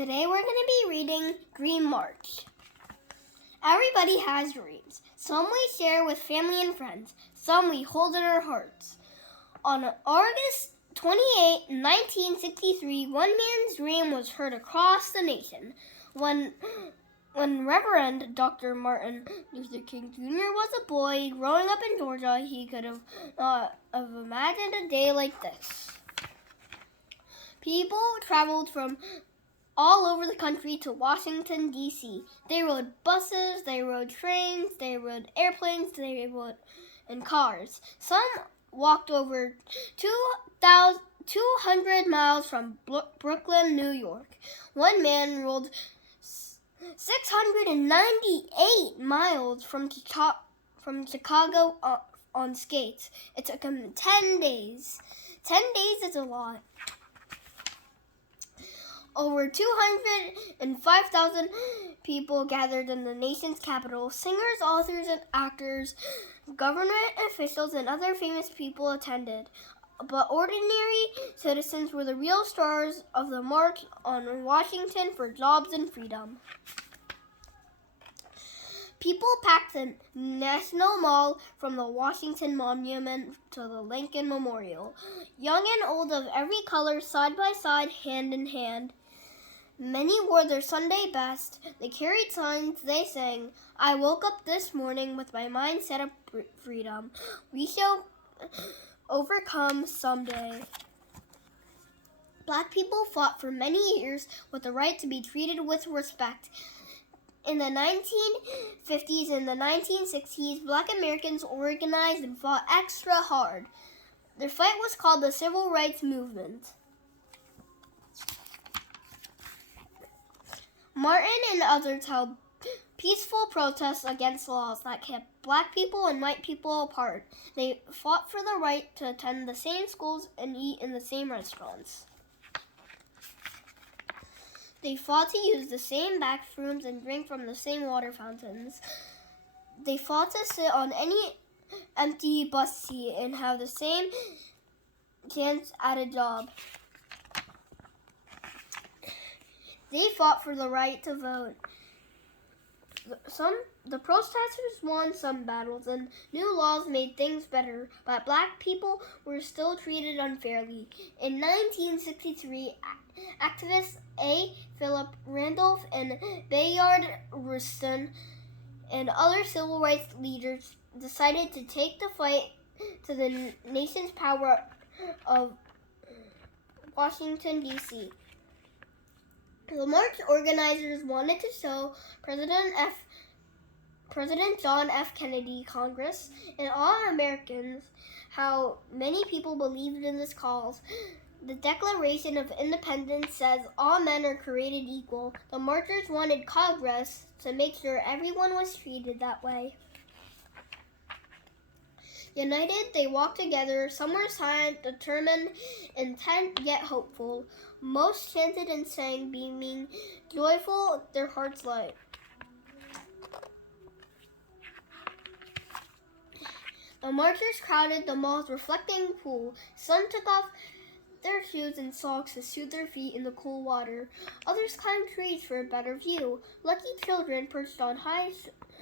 Today we're going to be reading Green March. Everybody has dreams. Some we share with family and friends. Some we hold in our hearts. On August 28, 1963, one man's dream was heard across the nation. When Reverend Dr. Martin Luther King Jr. was a boy growing up in Georgia, he could have imagined a day like this. People traveled from all over the country to Washington, D.C. They rode buses, they rode trains, they rode airplanes, they rode in cars. Some walked over 200 miles from Brooklyn, New York. One man rode 698 miles from Chicago on skates. It took him 10 days. 10 days is a lot. Over 205,000 people gathered in the nation's capital. Singers, authors, and actors, government officials, and other famous people attended. But ordinary citizens were the real stars of the march on Washington for jobs and freedom. People packed the National Mall from the Washington Monument to the Lincoln Memorial. Young and old of every color, side by side, hand in hand. Many wore their Sunday best. They carried signs. They sang, "I woke up this morning with my mind set up freedom. We shall overcome someday." Black people fought for many years with the right to be treated with respect. In the 1950s and the 1960s, Black Americans organized and fought extra hard. Their fight was called the Civil Rights Movement. Martin and others held peaceful protests against laws that kept Black people and white people apart. They fought for the right to attend the same schools and eat in the same restaurants. They fought to use the same bathrooms and drink from the same water fountains. They fought to sit on any empty bus seat and have the same chance at a job. They fought for the right to vote. The protesters won some battles, and new laws made things better, but Black people were still treated unfairly. In 1963, activists A. Philip Randolph and Bayard Rustin and other civil rights leaders decided to take the fight to the nation's power of Washington, D.C. The march organizers wanted to show President John F. Kennedy, Congress, and all Americans how many people believed in this cause. The Declaration of Independence says all men are created equal. The marchers wanted Congress to make sure everyone was treated that way. United, they walked together. Some were silent, determined, intent, yet hopeful. Most chanted and sang, beaming, joyful, their hearts light. The marchers crowded the mall's reflecting pool. Some took off their shoes and socks to soothe their feet in the cool water. Others climbed trees for a better view. Lucky children perched on high